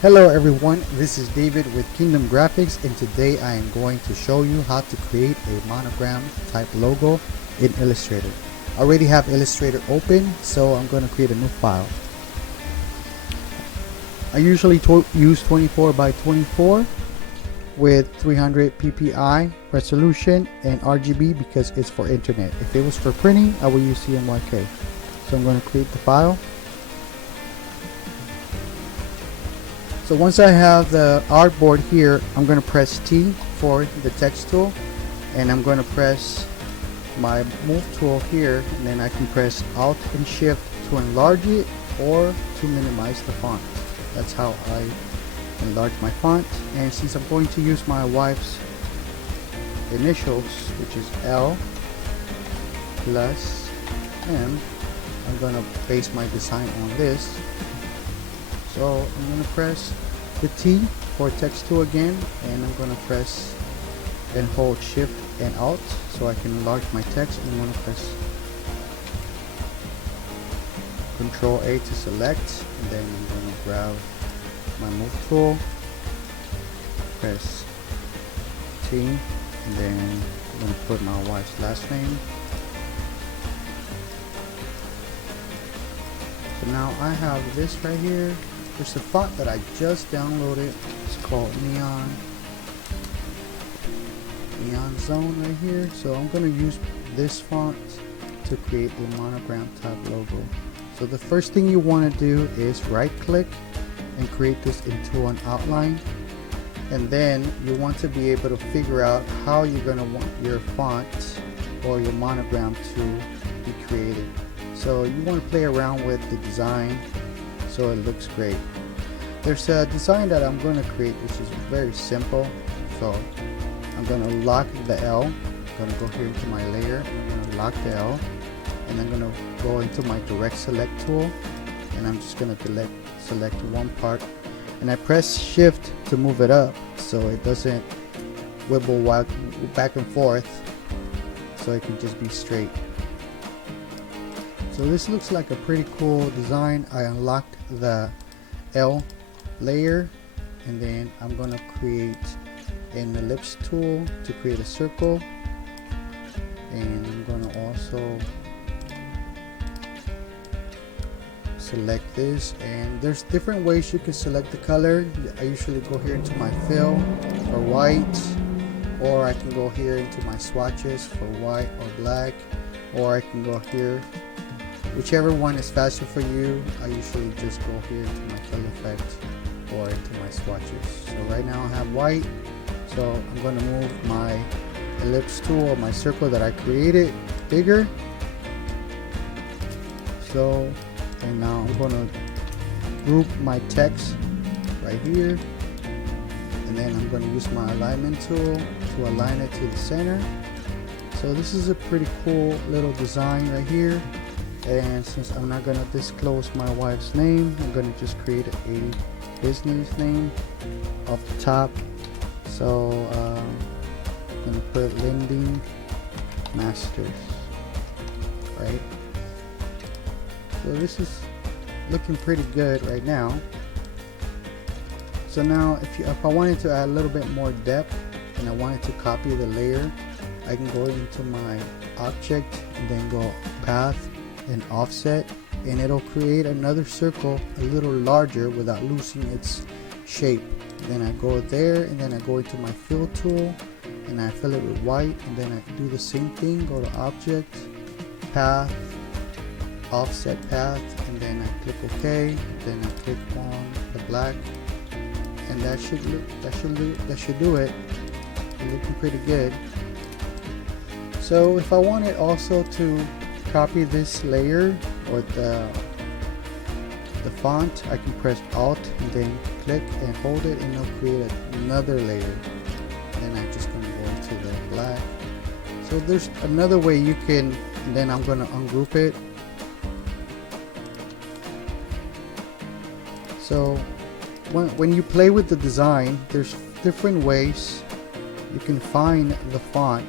Hello everyone, this is David with Kingdom Graphics, and today I am going to show you how to create a monogram type logo in Illustrator. I already have Illustrator open, so I'm going to create a new file. I usually use 24 by 24 with 300 ppi resolution and RGB because it's for internet. If it was for printing, I would use CMYK. So I'm going to create the file. So once I have the artboard here, I'm going to press T for the text tool, and I'm going to press my move tool here, and then I can press Alt and Shift to enlarge it or to minimize the font. That's how I enlarge my font. And since I'm going to use my wife's initials, which is L plus M, I'm going to base my design on this. So I'm going to press the T for text tool again, and I'm going to press and hold Shift and Alt so I can enlarge my text. I'm going to press Control A to select, and then I'm going to grab my move tool, press T, and then I'm going to put my wife's last name. So now I have this right here. There's a font that I just downloaded. It's called Neon Zone right here. So I'm going to use this font to create a monogram type logo. So the first thing you want to do is right click and create this into an outline. And then you want to be able to figure out how you're going to want your font or your monogram to be created. So you want to play around with the design so it looks great. There's a design that I'm going to create which is very simple. So I'm going to lock the L. I'm going to go here into my layer. I'm going to lock the L, and I'm going to go into my direct select tool, and I'm just going to select one part, and I press Shift to move it up so it doesn't wibble back and forth, so it can just be straight. So this looks like a pretty cool design. I unlocked the L layer, and then I'm going to create an ellipse tool to create a circle, and I'm going to also select this, and there's different ways you can select the color. I usually go here into my fill for white, or I can go here into my swatches for white or black, or I can go here. Whichever one is faster for you. I usually just go here into my fill effect or into my swatches. So right now I have white, so I'm going to move my ellipse tool or my circle that I created bigger. So, and now I'm going to group my text right here, and then I'm going to use my alignment tool to align it to the center. So this is a pretty cool little design right here. And since I'm not going to disclose my wife's name, I'm going to just create a business name off the top. So I'm going to put Lending Masters, right? So this is looking pretty good right now. So now if I wanted to add a little bit more depth and I wanted to copy the layer, I can go into my object and then go path and offset, and it'll create another circle a little larger without losing its shape. Then I go there, and then I go into my fill tool and I fill it with white, and then I do the same thing, go to object, path, offset path, and then I click OK, then I click on the black, and that should do it. It's looking pretty good. So if I wanted also to copy this layer or the font, I can press Alt and then click and hold it, and it'll create another layer. Then I'm just going to go into the black. So there's another way you can, and then I'm going to ungroup it. So when you play with the design, there's different ways you can find the font.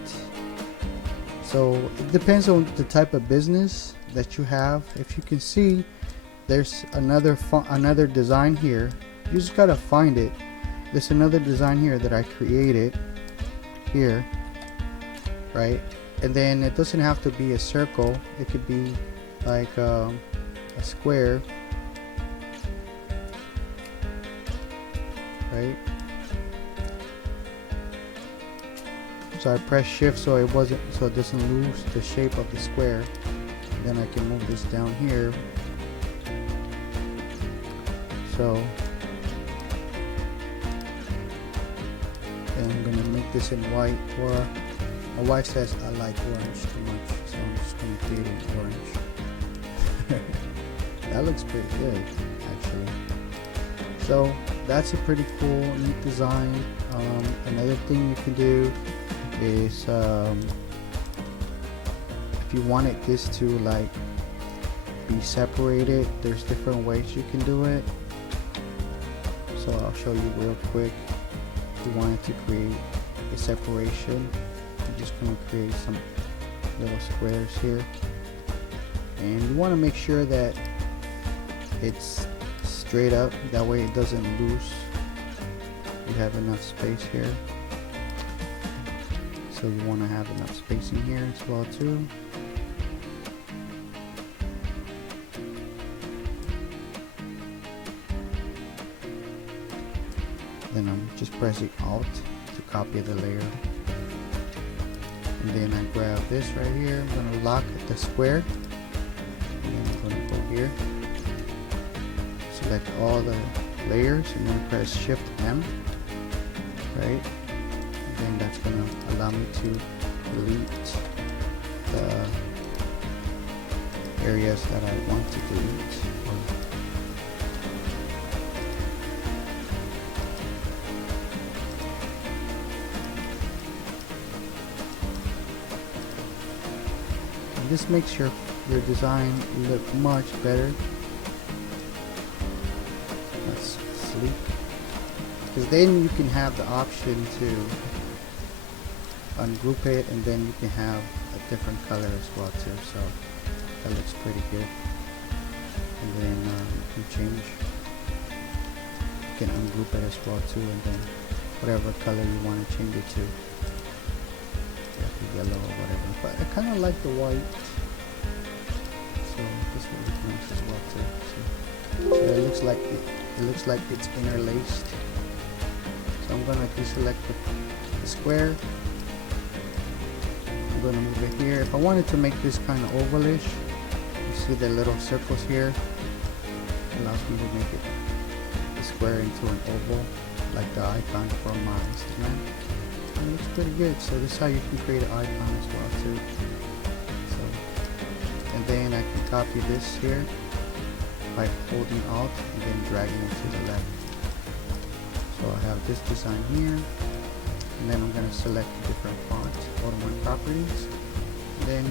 So it depends on the type of business that you have. If you can see, there's another design here You just gotta find it. There's another design here that I created here, right? And then it doesn't have to be a circle. It could be like a square, right? So I press shift so it doesn't lose the shape of the square. And then I can move this down here. So and I'm gonna make this in white, or my wife says I like orange too much, so I'm just gonna create it in orange. That looks pretty good, actually. So that's a pretty cool, neat design. Another thing you can do is if you wanted this to like be separated, there's different ways you can do it. So I'll show you real quick. If you wanted to create a separation, I'm just going to create some little squares here, and you want to make sure that it's straight up, that way it doesn't lose. You have enough space here, so you want to have enough spacing here as well too. Then I'm just pressing Alt to copy the layer, and then I grab this right here. I'm going to lock the square, and then I'm going to go here, select all the layers, and then press Shift M, right? And then that's going to allow me to delete the areas that I want to delete. This makes your design look much better. That's sleek. Because then you can have the option to ungroup it, and then you can have a different color as well too. So that looks pretty good. And then you can change. You can ungroup it as well too, and then whatever color you want to change it to. Yellow or whatever, but I kind of like the white, so this one looks nice as well too. So it looks like it's interlaced. So I'm gonna deselect the square. I'm gonna move it here. If I wanted to make this kind of ovalish, you see the little circles here. It allows me to make it the square into an oval, like the icon from my Instagram. It looks pretty good. So this is how you can create an icon as well too. So, and then I can copy this here by holding Alt and then dragging it to the left. So I have this design here, and then I'm going to select a different font, go to my properties, and then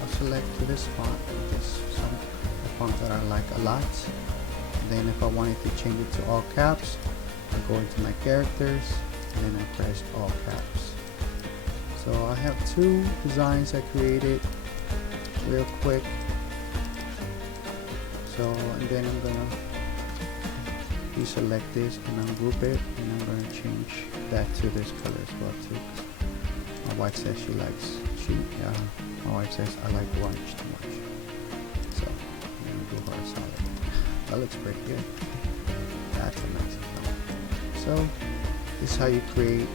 I'll select this font, this a font that I like a lot. And then if I wanted to change it to all caps, I go into my characters, and then I press all caps. So I have two designs I created real quick. So, and then I'm gonna deselect this and ungroup it, and I'm gonna change that to this color as well too. My wife says my wife says I like orange too much. So I'm gonna do her a solid. That looks pretty good. That's amazing. So this is how you create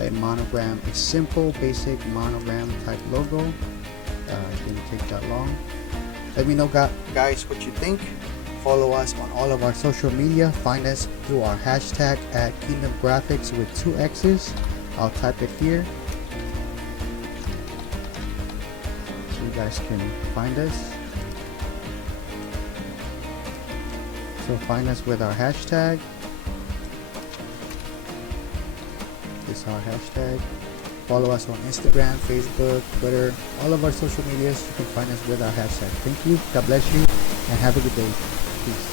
a monogram, a simple basic monogram type logo. It didn't take that long. Let me know guys what you think. Follow us on all of our social media. Find us through our hashtag at Kingdom Graphics with 2 X's. I'll type it here so you guys can find us. So find us with our hashtag. This is our hashtag. Follow us on Instagram, Facebook, Twitter, all of our social medias. You can find us with our hashtag. Thank you. God bless you, and have a good day. Peace.